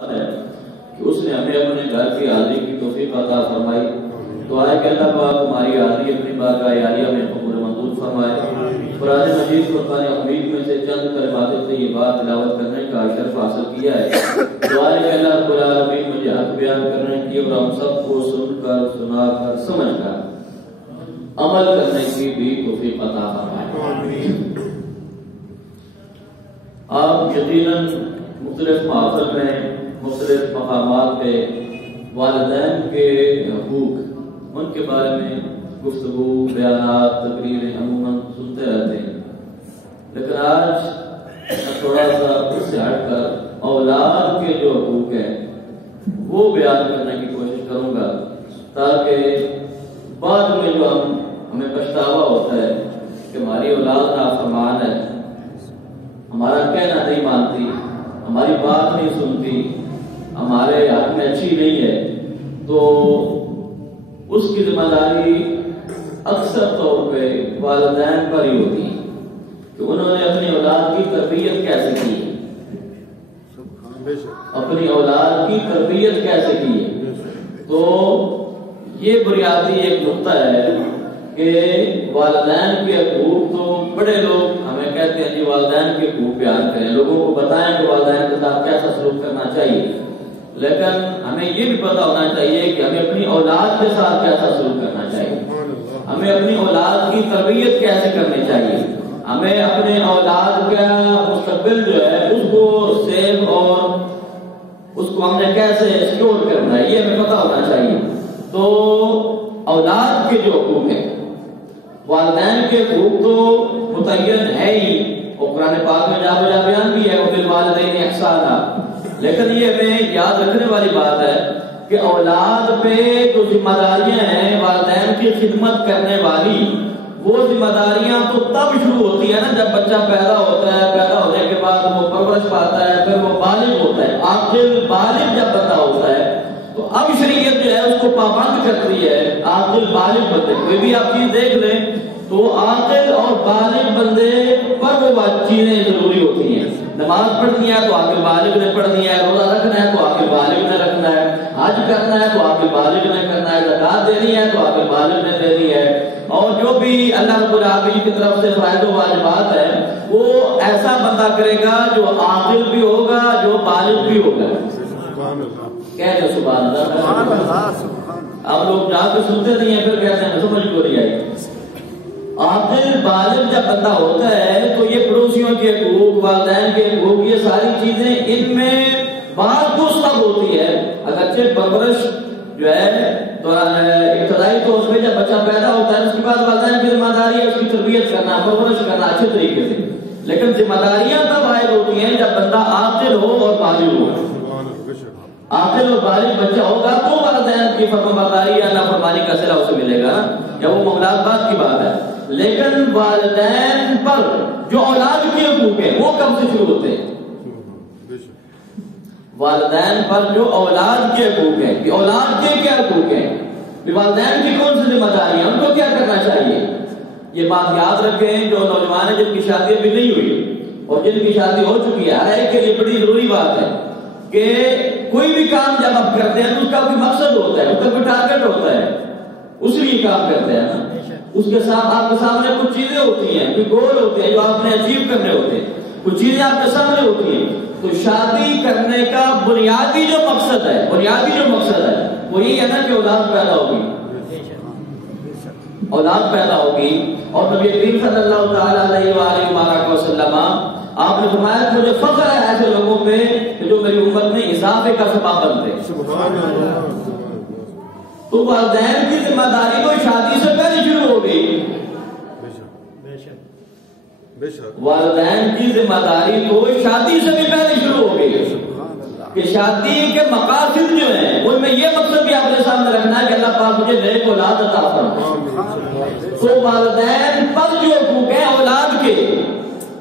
کہ اس نے ہمیں اپنے گھر کی حاضری کی توفیق عطا فرمائی. تو آئے کہ اللہ پاک ہماری حاضری اپنی بارگاہ عالیہ میں قبول منظور فرمائے. قرآن مجید فرقان حمید میں سے چند کلمات طیبات تلاوت کرنے کا شرف حاصل کیا ہے. تو آئے کہ اللہ رب العالمین مجھے حق بیان کرنے کی اور ہم سب کو سن کر سنا کر سمجھ کر عمل کرنے کی بھی توفیق عطا فرمائے. آپ یقیناً مختلف محافل میں مختلف مقامات پہ والدین کے حقوق ان کے بارے میں گفتگو بیانات تقریریں عموماً سنتے رہتے ہیں. لیکن آج میں تھوڑا سا اس سے ہٹ کر اولاد کے جو حقوق ہیں وہ بیان کرنے کی کوشش کروں گا تاکہ بعد میں جو ہمیں پچھتاوا ہوتا ہے کہ ہماری اولاد نافرمان ہے، ہمارا کہنا نہیں مانتی، ہماری بات نہیں سنتی، ہمارے حق میں اچھی نہیں ہے، تو اس کی ذمہ داری اکثر طور پہ والدین پر ہی ہوتی ہے کہ انہوں نے اپنی اولاد کی تربیت کیسے کی ہے، اپنی اولاد کی تربیت کیسے کی ہے. تو یہ بنیادی ایک نقطہ ہے کہ والدین کے حقوق تو بڑے لوگ ہمیں کہتے ہیں جی والدین کے حقوق بیان کریں، لوگوں کو بتائیں کہ والدین کے ساتھ کیسا سلوک کرنا چاہیے. لیکن ہمیں یہ بھی پتہ ہونا چاہیے کہ ہمیں اپنی اولاد کے ساتھ کیسا سلوک کرنا چاہیے، ہمیں اپنی اولاد کی تربیت کیسے کرنی چاہیے، ہمیں اپنے اولاد کا مستقبل جو ہے اس کو سیو اور اس کو ہم نے کیسے سیکور کرنا ہے، یہ ہمیں پتہ ہونا چاہیے. تو اولاد کے جو حقوق ہیں، والدین کے حقوق تو متعین ہے ہی اور قرآن پاک میں جا بجا بیان بھی ہے وبالوالدین احسانا. لیکن یہ ہمیں یاد رکھنے والی بات ہے کہ اولاد پہ جو ذمہ داریاں ہیں والدین کی خدمت کرنے والی، وہ ذمہ داریاں تو تب شروع ہوتی ہے نا جب بچہ پیدا ہوتا ہے، پیدا ہونے کے بعد وہ پرورش پاتا ہے، پھر وہ بالغ ہوتا ہے. عاقل بالغ جب بندہ ہوتا ہے تو اب شریعت جو ہے اس کو پابند کرتی ہے عاقل بالغ بندے. کوئی بھی آپ چیز دیکھ لیں تو عاقل اور بالغ بندے پر وہ چیزیں ضروری ہوتی ہیں. نماز پڑھنی ہے تو عاقل بالغ نے پڑھنی ہے، روزہ رکھنا ہے تو عاقل بالغ نے رکھنا ہے، حج کرنا ہے تو عاقل بالغ نے کرنا ہے، زکات دینی ہے تو عاقل بالغ نے دینی ہے. اور جو بھی اللہ رب العالمین کی طرف سے فرائض و واجبات ہے وہ ایسا بندہ کرے گا جو عاقل بھی ہوگا، جو بالغ بھی ہوگا. کہتے ہیں سبحان اللہ. آپ لوگ جا کے سنتے نہیں ہیں پھر کہتے ہیں سمجھ کو نہیں آئی. عاقل بالغ جب بندہ ہوتا ہے تو یہ پڑوسیوں کے حقوق، والدین کے حقوق، یہ ساری چیزیں ان میں بات کو سب ہوتی ہے. اگرچہ پرورش جو ہے تو ابتدائی طور پہ جب بچہ پیدا ہوتا ہے اس کے بعد والدین کی ذمہ داری ہے اس کی تربیت کرنا، پرورش کرنا اچھے طریقے سے. لیکن ذمہ داریاں تب عائد ہوتی ہیں جب بندہ عاقل ہو اور بالغ ہو. عاقل اور بالغ بچہ ہوگا تو والدین کی فرمانبرداری یا نافرمانی کا صلہ اسے ملے گا، یا وہ معاملات بات کی بات ہے. لیکن والدین پر جو اولاد کے حقوق ہیں وہ کب سے شروع ہوتے ہیں؟ والدین پر جو اولاد کے حقوق ہیں کہ اولاد کے کیا حقوق ہیں، والدین کی کون سی ذمہ داری ہے، ان کو کیا کرنا چاہیے. یہ بات یاد رکھیں جو نوجوان ہیں جن کی شادی ابھی نہیں ہوئی اور جن کی شادی ہو چکی ہے، ہر ایک کے لیے بڑی ضروری بات ہے کہ کوئی بھی کام جب آپ کرتے ہیں تو اس کا کوئی مقصد ہوتا ہے، اس کا کوئی ٹارگٹ ہوتا ہے، اس لیے کام کرتے ہیں نا. اس کے ساتھ آپ کے سامنے کچھ چیزیں ہوتی ہیں، کوئی گول ہوتے ہیں جو آپ نے اچیو کرنے ہوتے ہیں، کچھ چیزیں آپ کے سامنے ہوتی ہیں. تو شادی کرنے کا بنیادی جو مقصد ہے وہ یہی ہے نا کہ اولاد پیدا ہوگی، اولاد پیدا ہوگی. اور نبی کریم صلی اللہ تعالی علیہ وآلہ وسلم آپ نے فرمایا کہ مجھے فخر ہے ایسے لوگوں پہ جو میری امت میں اضافے کا سبب بنتے. تو والدین کی ذمہ داری تو شادی سے پہلے شروع ہو گئی. والدین کی ذمہ داری تو شادی سے بھی پہلے شروع ہو گئی کہ شادی کے مقاصد جو ہیں ان میں یہ مقصد بھی آپ نے سامنے رکھنا ہے کہ اللہ پاک مجھے نیک اولاد عطا فرمائے. تو والدین پر جو حقوق ہیں اولاد کے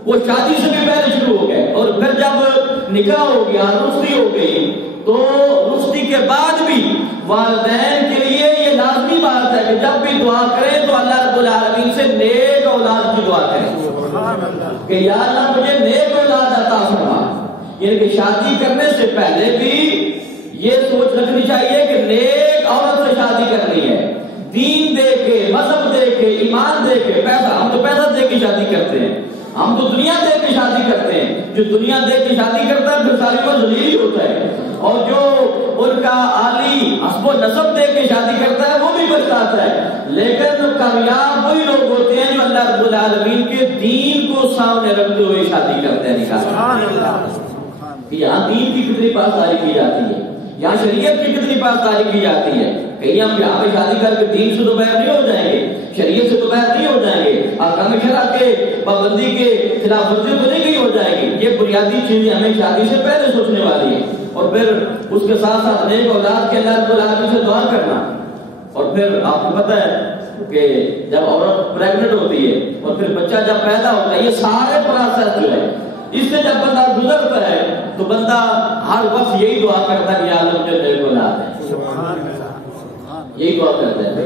وہ شادی سے بھی پہلے شروع ہو گئے. اور پھر جب نکاح ہو گیا، رشتی ہو گئی، تو رشتی کے بعد بھی والدین کے لیے یہ لازمی بات ہے کہ جب بھی دعا کریں تو اللہ رب العالمین سے نیک اولاد کی دعا کریں کہ یا اللہ مجھے نیک اولاد عطا فرما. یعنی کہ شادی کرنے سے پہلے بھی شادی کرنی ہے، دین دے کے، مذہب دے کے، ایمان دے کے، پیسہ، ہم تو پیسہ دے کے شادی کرتے ہیں، ہم تو دنیا دے کے شادی کرتے ہیں۔ جو دنیا دے کے شادی کرتا ہے پھر ساری عمر ذلیل ہی ہوتا ہے، اور جو ان کا عالی حسب و نسب دے کے شادی کرتا ہے وہ بھی پچھتاتا ہے۔ لیکن کامیاب وہی لوگ ہوتے ہیں جو اللہ رب العالمین کے دین کو سامنے رکھتے ہوئے شادی کرتے ہیں، نکاح۔ یہاں دین کی کتنی پاسداری کی جاتی ہے، یہاں شریعت کی کتنی پاسداری کی جاتی ہے۔ کہیں ہم یہاں پہ شادی کر کے دین سے تو باہر نہیں ہو جائیں گے، شریعت سے تو باہر نہیں ہو جائیں گے، احکام شرع کے پابندی کے خلاف ورزی تو نہیں ہو جائے گی۔ یہ بنیادی چیزیں ہمیں شادی سے پہلے سوچنے والی ہے، اور پھر اس کے ساتھ ساتھ نیک اولاد کے اللہ رب العالمین سے دعا کرنا۔ اور پھر آپ کو پتہ ہے کہ جب عورت پریگننٹ ہوتی ہے اور پھر بچہ جب پیدا ہوتا ہے، یہ سارے پروسیس جو ہے اس سے جب بندہ گزرتا ہے تو بندہ ہر وقت یہی دعا کرتا ہے کہ یا اللہ مجھے نیک اولاد ہے، یہی دعا کرتا ہے۔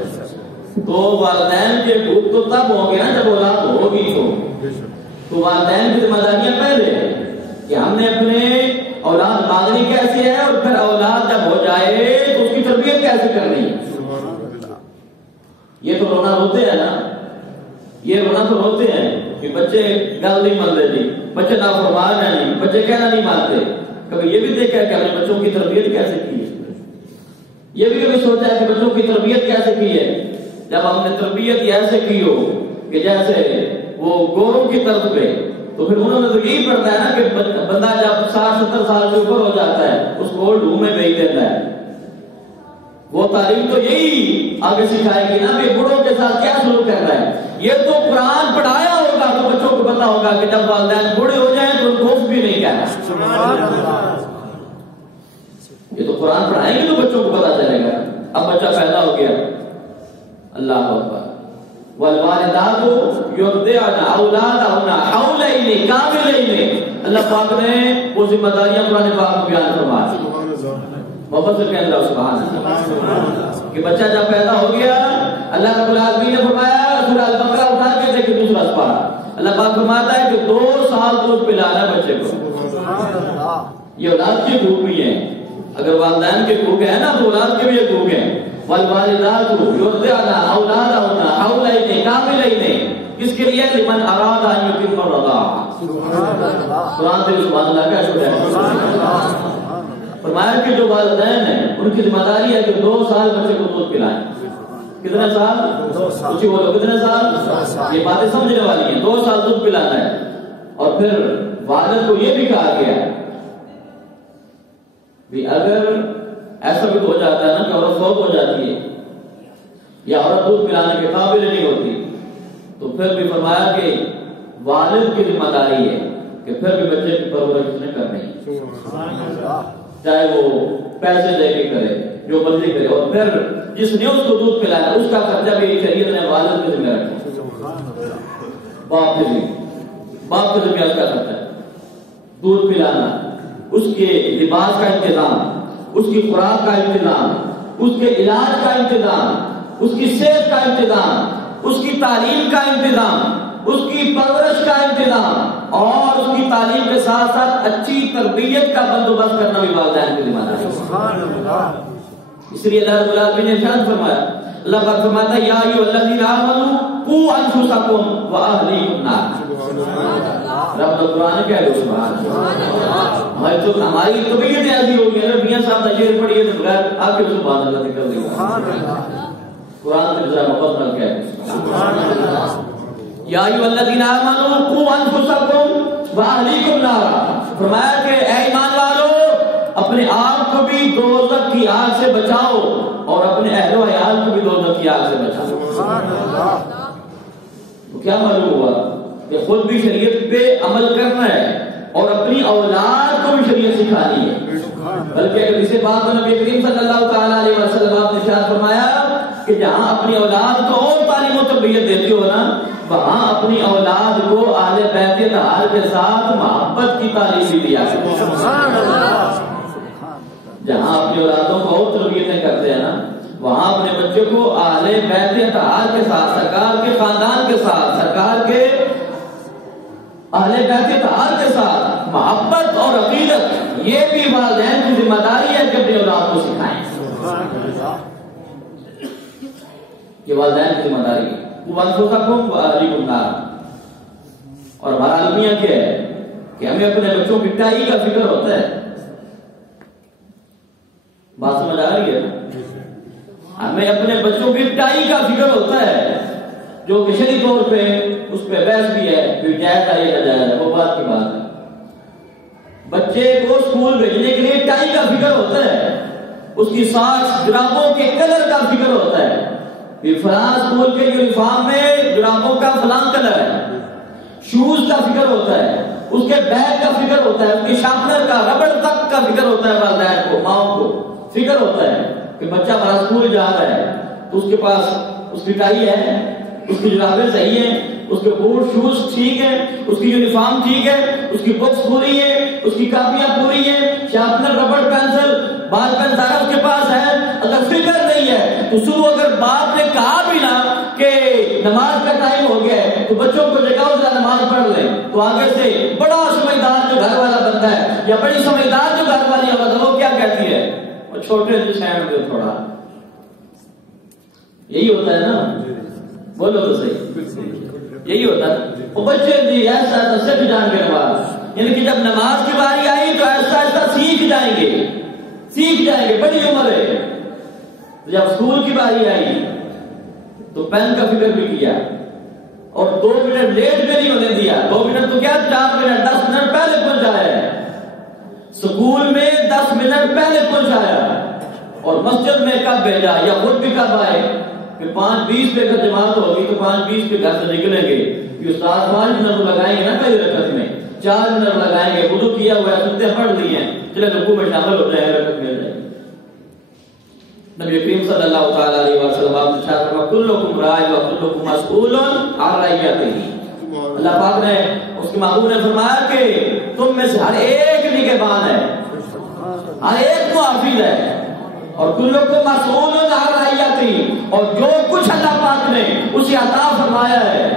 تو والدین کے حقوق تو تب ہو گیا جب اولاد ہوگی تو والدین کی ذمہ داریاں پہلے ہے کہ ہم نے اپنے اولاد مانگنی کیسے ہے، اور پھر اولاد جب ہو جائے تو اس کی تربیت کیسے کرنی ہے۔ یہ تو رونا روتے ہیں نا، یہ رونا تو روتے ہیں کہ بچے گل نہیں مان رہے، بچے نافرمان ہیں، بچے کہنا نہیں مانتے۔ کبھی یہ بھی دیکھا ہے کہ ہم نے بچوں کی تربیت کیسے کی ہے، یہ بھی کبھی سوچا ہے کہ بچوں کی تربیت کیسے کی ہے۔ جب ہم نے تربیت ایسے کی ہو کہ جیسے وہ گوروں کی طرف پہ، تو پھر انہوں نے تو یہی پڑھتا ہے نا کہ بندہ جب 60-70 سال سے اوپر ہو جاتا ہے اس کو اولڈ ہوم میں بھیج دیتا ہے۔ وہ تعلیم تو یہی آگے سکھائے گی نا کہ بڑوں کے ساتھ کیا سلوک کرنا ہے۔ یہ تو قرآن پڑھایا ہوگا تو بچوں کو پتا ہوگا کہ جب والدین بوڑھے ہو جائیں تو ان کو بھی نہیں کہنا۔ یہ تو قرآن پڑھائیں گے تو بچوں کو پتا چلے گا۔ اب بچہ پیدا ہو گیا، اللہ اکبر، والوالدات یرضعن اولادہن حولین کاملین۔ اللہ پاک نے وہ ذمہ داریاں قرآن پاک میں بیان فرمائی۔ محبت سے کہہ رہا سبحان اللہ کہ بچہ جب پیدا ہو گیا اللہ رب العالمین نے فرمایا، سورہ البقرہ اٹھا کے دیکھیں دوسرا سپارہ، اللہ پاک فرماتا ہے کہ 2 سال دودھ پلانا بچے کو۔ یہ اولاد کی حقوق بھی ہیں، اگر والدین کے حقوق ہیں نا تو اولاد کے بھی حقوق ہیں۔ والوالدات یرضعن اولادہن حولین کاملین، کس کے لیے؟ لمن اراد ان یتم الرضاعہ۔ قرآن سے سبحان اللہ کا شکر ہے۔ فرمایا کہ جو والدین ہیں ان کی ذمہ داری ہے کہ 2 سال بچے کو دودھ پلائیں۔ کتنے سال؟ 2 سال۔ اسی بولو کتنے سال؟ یہ باتیں سمجھنے والی ہیں، 2 سال دودھ پلانا ہے۔ اور پھر والد کو یہ بھی کہا گیا کہ اگر ایسا بھی ہو جاتا ہے نا کہ عورت فوت ہو جاتی ہے یا عورت دودھ پلانے کے قابل نہیں ہوتی تو پھر بھی فرمایا کہ والد کی ذمہ داری ہے کہ پھر بھی بچے کی پرورش اس نے کرنی ہے، چاہے وہ پیسے دے کے کرے، جو مرضی کرے، اور پھر جس نے اس کو دودھ پلایا اس کا خرچہ بھی شریعت نے والد کے ذمہ رکھا۔ باپ کے ذمہ اس کا خرچہ ہے، دودھ پلانا، اس کے لباس کا انتظام، اس کی خوراک کا انتظام، اس کے علاج کا انتظام، اس کی صحت کا انتظام، اس کی تعلیم کا انتظام، اس کی پرورش کا انتظام، اور اس کی تعلیم کے ساتھ ساتھ اچھی تربیت کا بندوبست کرنا بھی والدین کی ذمہ داری ہے۔ اس لیے اللہ رب العالمین نے ارشاد فرمایا، اللہ پاک فرماتا ہے یا ایھا الذین آمنوا قوا انفسکم واہلیکم نارا۔ رب قرآن کہہ رہے سبحان اللہ۔ ہماری طبیعت ایسی ہوگی اگر میاں صاحب تشریف پڑھیے تو بغیر آپ کے سبحان اللہ نکل دیں گے۔ قرآن سے ذرا محبت نہ کہہ سبحان اللہ۔ یا ایھا الذین آمنوا قوا انفسکم واہلیکم نارا، فرمایا کہ اے ایمان والو اپنے آپ کو بھی دوزخ کی آگ سے بچاؤ اور اپنے اہل و عیال کو بھی دوزخ کی آگ سے بچاؤ۔ تو کیا معلوم ہوا کہ خود بھی شریعت پہ عمل کرنا ہے اور اپنی اولاد کو بھی شریعت سکھانی ہے۔ بلکہ اگر اسے بات تو نبی کریم صلی اللہ تعالیٰ علیہ وسلم نے ارشاد فرمایا کہ جہاں اپنی اولاد کو اور تعلیم و تربیت دیتے ہو نا وہاں اپنی اولاد کو اہل بیت اطہار کے ساتھ محبت کی تعلیم بھی دیا کرو۔ جہاں اپنی اولادوں کو اور تربیتیں کرتے ہیں نا وہاں اپنے بچے کو اہل بیت اطہار کے ساتھ، سرکار کے خاندان کے ساتھ، سرکار کے اہل بیت اطہار کے ساتھ محبت اور عقیدت، یہ بھی والدین کی ذمہ داری ہے کہ اپنی اولاد کو سکھائیں۔ یہ والدین کی ذمہ داری ہے. وہ انفسکم واہلیکم نارا. اور ہمارا المیہ کیا ہے کہ ہمیں اپنے بچوں کی ٹائی کا فکر ہوتا ہے. بات سمجھ آ رہی ہے؟ ہمیں اپنے بچوں کی ٹائی کا فکر ہوتا ہے، جو کہ شرعی طور پہ اس پہ بحث بھی ہے کہ جائز ہے یا ناجائز ہے، وہ بات کی بات ہے. بچے کو اسکول بھیجنے کے لیے ٹائی کا فکر ہوتا ہے، اس کی ساکس جرابوں کے کلر کا فکر ہوتا ہے کہ فلاں اسکول کے یونیفارم میں جرابوں کا فلاں کلر ہے. شوز کا فکر ہوتا ہے، اس کے بیگ کا فکر ہوتا ہے، اس کے شارپنر کا، ربڑ تک کا فکر ہوتا ہے. والدین کو، ماؤں کو فکر ہوتا ہے کہ بچہ ہمارا اسکول جا رہا ہے تو اس کے پاس اس کی ٹائی ہے، اس کی جرابیں صحیح ہیں، اس کے بوٹ شوز ٹھیک ہے، اس کی یونیفارم ٹھیک ہے، اس کی بکس پوری ہے، اس کی کاپیاں پوری ہیں، sharpener, rubber, pencil, ball pen سارا اس کے پاس ہے. اگر فکر نہیں ہے تو شروع اگر باپ نے کہا بھی نا کہ نماز کا ٹائم ہو گیا ہے تو بچوں کو جگاؤ ذرا نماز پڑھ لیں، تو آگے سے بڑا سمجھدار جو گھر والا بنتا ہے یا بڑی سمجھدار جو گھر والی عورت ہے وہ کیا کہتی ہے؟ اور چھوٹے سے سینڈ دو تھوڑا. یہی ہوتا ہے نا، بولو تو صحیح، یہی ہوتا ہے. وہ بچے جی ایسا ایسا سیکھ جان کے نماز، یعنی کہ جب نماز کی باری آئی تو ایسا ایسا سیکھ جائیں گے، بڑی عمر ہے. جب اسکول کی باری آئی تو پین کا فکر بھی کیا اور 2 منٹ لیٹ بھی نہیں ہونے دیا. 2 منٹ تو کیا 4 منٹ 10 منٹ پہلے پہنچایا ہے. اسکول میں 10 منٹ پہلے پہنچایا اور مسجد میں کب بھیجا یا خود بھی کب آئے کہ 5:20 پہ اگر جماعت ہوگی تو 5:20 پہ گھر سے نکلیں گے کہ استاد 5 منٹ لگائیں گے نا پہلی رکعت میں، 4 منٹ لگائیں گے، وضو کیا ہوا ہے، سنتے پڑھ لی ہیں، چلے رکوع میں شامل ہو جائے، رکعت مل جائے. نبی کریم صلی اللہ تعالی علیہ وسلم آپ نے فرمایا کلکم راع و کلکم مسئول عن رعیتہ. اللہ پاک نے اس کے محبوب نے فرمایا کہ تم میں سے ہر ایک نگہبان ہے، ہر ایک محافظ ہے، اور کلکم مسئول عن رعیتہ، اور جو کچھ اللہ پاک نے اسے عطا فرمایا ہے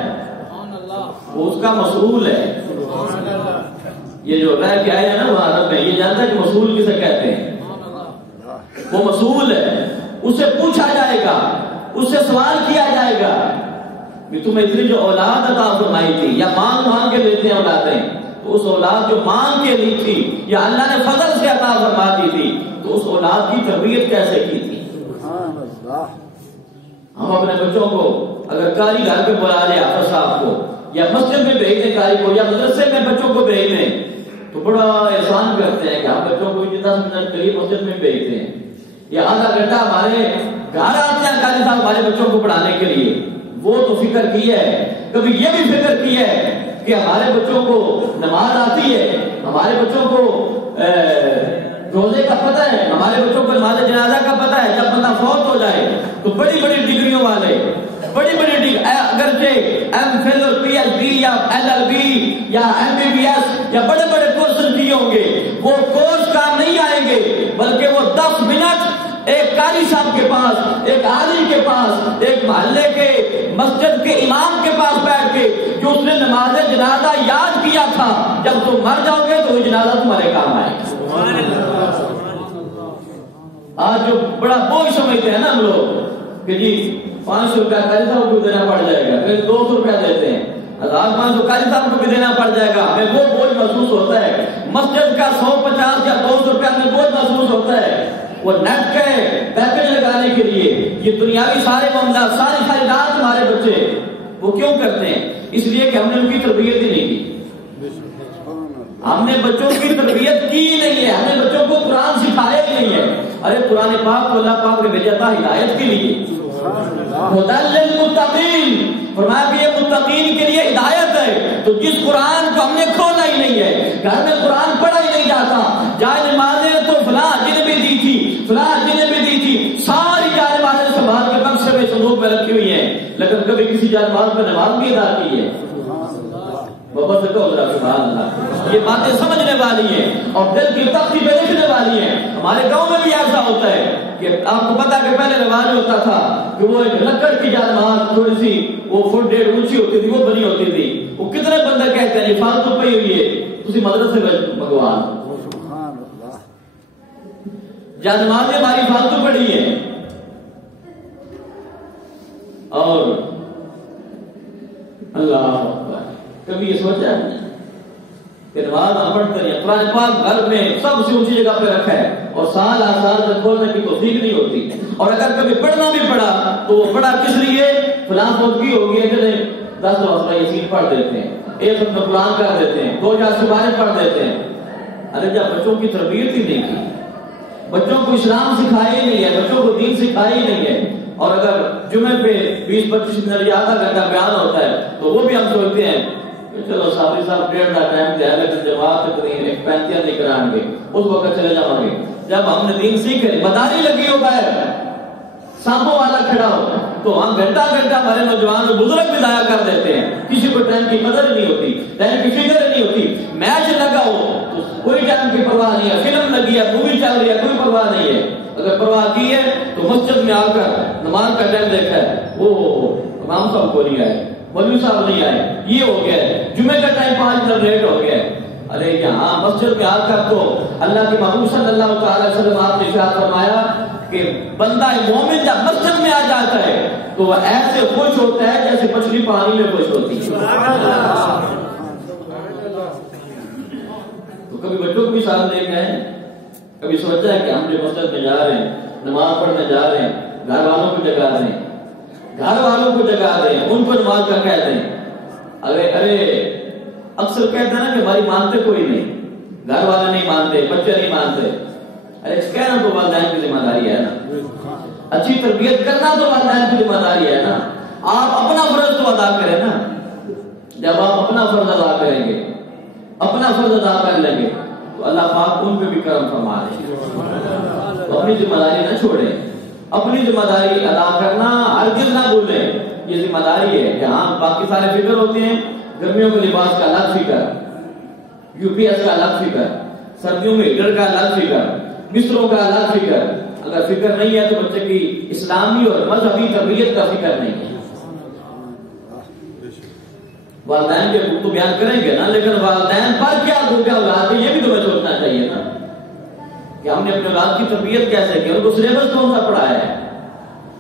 وہ اس کا مسئول ہے. یہ جو رہ کے آئے ہیں نا وہ عرب میں یہ جانتا ہے کہ مسئول کسے کہتے ہیں. وہ مسئول ہے، اسے پوچھا جائے گا، اس سے سوال کیا جائے گا کہ تمہیں اتنی جو اولاد عطا فرمائی تھی یا مانگ کے لیتے ہیں اولادیں، تو اس اولاد جو مانگ کے لی تھی یا اللہ نے فضل سے عطا فرما دی تھی تو اس اولاد کی تربیت کیسے کی تھی. ہم اپنے بچوں کو اگر قاری گھر پہ بلا لیں حافظ صاحب کو یا مسجد میں بھیج دیں قاری کو یا مدرسے میں بچوں کو بھیج دیں تو بڑا احسان کرتے ہیں کہ ہم بچوں کو 10 منٹ قریب مسجد میں بھیجتے ہیں یا آدھا گھنٹہ ہمارے گھر آتے ہیں قاری صاحب ہمارے بچوں کو پڑھانے کے لیے. وہ تو فکر کی ہے، کبھی یہ بھی فکر کی ہے کہ ہمارے بچوں کو نماز آتی ہے، ہمارے بچوں کو روزے کا پتہ ہے، ہمارے بچوں کو نماز جنازہ کا پتہ ہے. جب بندہ فوت ہو جائے تو بڑی بڑی ڈگریوں والے، بڑی بڑی ڈگری اگرچہ ایم فل اور پی ایچ ڈی یا ایل ایل بی یا ایم بی بی ایس یا بڑے بڑے کورسز کیے ہوں گے، وہ کورس کام نہیں آئیں گے، بلکہ وہ 10 منٹ ایک قاری صاحب کے پاس، ایک عالم کے پاس، ایک محلے کے مسجد کے امام کے پاس بیٹھ کے جو اس نے نماز جنازہ یاد کیا تھا، جب تم مر جاؤ گے تو وہ جنازہ تمہارے کام آئے گا. آج جو بڑا بوجھ سمجھتے ہیں نا ہم لوگ کہ جی 500 روپیہ قاری صاحب کو دینا پڑ جائے گا، پھر 200 روپیہ دیتے ہیں، 1500 قاری صاحب کو بھی دینا پڑ جائے گا، ہمیں وہ بوجھ محسوس ہوتا ہے. مسجد کا 150 یا 200 روپیہ میں بوجھ محسوس ہوتا ہے. وہ نیٹ کے پیکج لگانے کے لیے یہ دنیاوی سارے معاملات ساری رات ہمارے بچے وہ کیوں کرتے ہیں؟ اس لیے کہ ہم نے ان کی تربیت ہی نہیں کی. ہم نے بچوں کی تربیت کی نہیں ہے، ہم نے بچوں کو قرآن سکھایا ہی نہیں ہے. ارے قرآن پاک کو اللہ پاک نے بھیجا تھا ہدایت کے لیے، ہدی للمتقین، فرمایا کہ یہ متقین کے لیے ہدایت ہے. تو جس قرآن کو ہم نے کھولا ہی نہیں ہے، گھر میں قرآن پڑھا ہی نہیں جاتا، جائے نمازیں تو فلاں جن بھی دی تھی، فلاں جن بھی دی تھی، ساری جائے نمازیں سنبھال کے بکسے میں صندوق میں رکھی ہوئی ہیں، لیکن کبھی کسی جائے نماز پہ نماز بھی ادا کی ہے. بابا سے کہو ذرا سبحان اللہ. یہ باتیں سمجھنے والی ہیں اور دل کی تختی پہ لکھنے والی ہیں. ہمارے گاؤں میں بھی ایسا ہوتا ہے کہ آپ کو پتا کہ پہلے رواج ہوتا تھا کہ وہ ایک لکڑ کی جانماز تھوڑی سی وہ 1 1.5 اونچی ہوتی تھی، وہ بنی ہوتی تھی. وہ کتنے بندے کہتے ہیں یہ فالتو پئی ہوئی ہے، تسی مدرسے میں بھگوان جانمازیں ہماری فالتو پڑی ہیں. کبھی یہ سوچا ہے کہ نماز ہم پڑھتے ہیں، قرآن پاک گھر میں سب سے اونچی جگہ پہ رکھا ہے اور سال آسال تک کھولنے کی توفیق نہیں ہوتی، اور اگر کبھی پڑھنا بھی پڑا تو وہ پڑھا کس لیے؟ فلاں موقعی ہوگی ہے کہ 10 وقت یاسین پڑھ دیتے ہیں، ایک ختم قرآن کر دیتے ہیں، 2000 سپارے پڑھ دیتے ہیں۔ ارے جب بچوں کی تربیت ہی نہیں کی، بچوں کو اسلام سکھایا ہی نہیں ہے، بچوں کو دین سکھایا ہی نہیں ہے، اور اگر جمعے پہ 20-25 منٹ یا آدھا گھنٹہ بیان ہوتا ہے تو وہ بھی ہم سوچتے ہیں کہ چلو صابری صاحب 1.5 ٹائم دیا لیکن جماعت تک نہیں، ایک 35 نہیں کرائیں گے، اس وقت چلے جاؤں گے۔ جب ہم نے دین سیکھے، مداری لگی ہو باہر، سانپوں والا کھڑا ہو، تو ہم گھنٹہ ہمارے نوجوان بزرگ بھی ضائع کر دیتے ہیں، کسی کو ٹائم کی قدر نہیں ہوتی، ٹائم کی فکر نہیں ہوتی۔ میچ لگا ہو تو کوئی ٹائم کی پرواہ نہیں ہے، فلم لگی ہے، مووی چل رہی ہے، کوئی پرواہ نہیں ہے۔ اگر پرواہ کی ہے تو مسجد میں آ کر نماز کا ٹائم دیکھا ہے، وہ امام صاحب کو نہیں آئے، مولوی صاحب نہیں آئے، یہ ہو گیا ہے، جمعے کا ٹائم 5 منٹ لیٹ ہو گیا ہے۔ ارے یہاں مسجد میں آ کر تو اللہ کے محبوب صلی اللہ تعالی وسلم آپ نے ارشاد فرمایا کہ بندہ مومن جب مسجد میں آ جاتا ہے تو وہ ایسے خوش ہوتا ہے جیسے مچھلی پانی میں خوش ہوتی ہے۔ تو کبھی بچوں کو بھی ساتھ لے گئے، کبھی سوچا ہے کہ ہم جو مسجد میں جا رہے ہیں، نماز پڑھنے جا رہے ہیں، گھر والوں کو جگا دیں، گھر والوں کو جگا دیں، ان کو نماز کا کہہ دیں۔ ارے اکثر کہتے ہیں نا کہ ہماری مانتے کوئی نہیں، گھر والے نہیں مانتے، بچے نہیں مانتے۔ ارے کہنا تو والدین کی ذمہ داری ہے نا، اچھی تربیت کرنا تو والدین کی ذمہ داری ہے نا۔ آپ اپنا فرض تو ادا کریں نا، جب آپ اپنا فرض ادا کریں گے، اپنا فرض ادا کر لیں گے تو اللہ پاک ان پہ بھی کرم فرما دیں گے۔ اپنی ذمہ داری نہ چھوڑیں، اپنی ذمہ داری ادا کرنا ہرگز نہ بھولیں، یہ ذمہ داری ہے کہ ہاں باقی سارے فکر ہوتے ہیں، گرمیوں کے لباس کا الگ فکر، یو پی ایس کا الگ فکر، سردیوں میں ہیٹر کا الگ فکر، بستروں کا الگ فکر۔ اگر فکر نہیں ہے تو بچے کی اسلامی اور مذہبی تربیت کا فکر نہیں ہے۔ والدین کے حقوق تو بیان کریں گے نا، لیکن والدین پر کیا حقوق ہے اولاد کے، یہ بھی تمہیں سوچنا چاہیے نا کہ ہم نے اپنے اولاد کی تربیت کیسے کی، ان کو سلیبس کون سا پڑھایا ہے،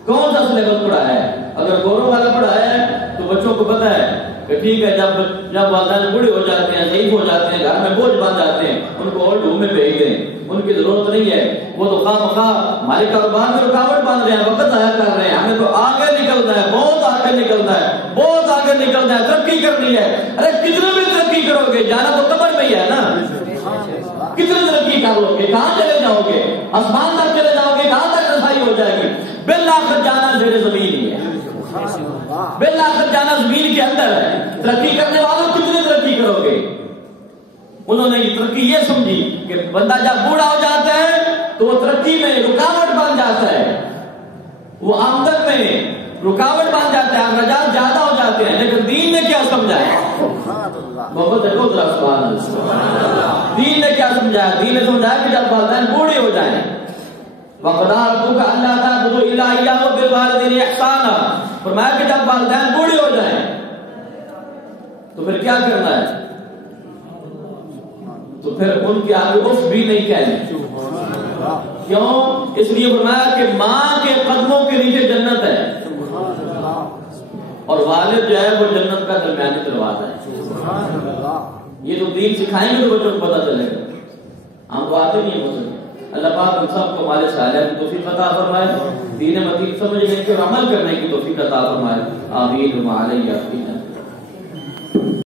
کون سا سلیبس پڑھایا ہے۔ اگر گورو والا پڑھایا ہے تو بچوں کو پتا ہے کہ ٹھیک ہے، جب والدین بوڑھے ہو جاتے ہیں، ضعیف ہو جاتے ہیں، گھر میں بوجھ بن جاتے ہیں، ان کو اولڈ ہوم میں بھیج دیں، ان کی ضرورت نہیں ہے، وہ تو خواہ مخواہ ہمارے کاروبار میں رکاوٹ بن رہے ہیں، وقت ضائع کر رہے ہیں، ہمیں تو آگے نکلنا ہے، بہت آگے نکلنا ہے، بہت آگے نکلنا ہے، ترقی کرنی ہے۔ ارے کتنے بھی ترقی کرو گے، جانا تو قبر میں ہی ہے نا، کتنے ترقی کر لو گے، کہاں چلے جاؤ گے، آسمان تک چلے جاؤ گے، کہاں تک رسائی ہو جائے گی؟ بالآخر جانا زیر زمین ہی ہے، بالآخر جانا زمین کے اندر ہے۔ ترقی کرنے والوں کتنی ترقی کرو گے؟ انہوں نے یہ ترقی یہ سمجھی کہ بندہ جب بوڑھا ہو جاتا ہے تو وہ ترقی میں رکاوٹ بن جاتا ہے، وہ آمدن میں رکاوٹ بن جاتا ہے، اخراجات زیادہ ہو جاتے ہیں۔ لیکن دین نے کیا سمجھایا؟ محبت دیکھو ذرا، سبحان اللہ، دین نے کیا سمجھایا؟ دین نے سمجھایا کہ جب والدین بوڑھے ہو جائیں، وَقَضَىٰ رَبُّكَ أَلَّا تَعْبُدُوا إِلَّا إِيَّاهُ وَبِالْوَالِدَيْنِ إِحْسَانًا۔ فرمایا کہ جب والدین بوڑھے ہو جائیں تو پھر کیا کرنا ہے؟ تو پھر ان کے آگے اف بھی نہیں کہنے۔ کیوں؟ اس لیے فرمایا کہ ماں کے قدموں کے نیچے جنت ہے، اور والد جو ہے وہ جنت کا درمیانی دروازہ ہے۔ یہ تو دین سکھائیں گے تو بچوں کو پتہ چلے گا، ہم کو آتے نہیں ہے۔ اللہ پاک ہم سب کو ہمارے صالح کی توفیق عطا فرمائے، دین متین سمجھنے کے اور عمل کرنے کی توفیق عطا فرمائے، آمین و علیہ۔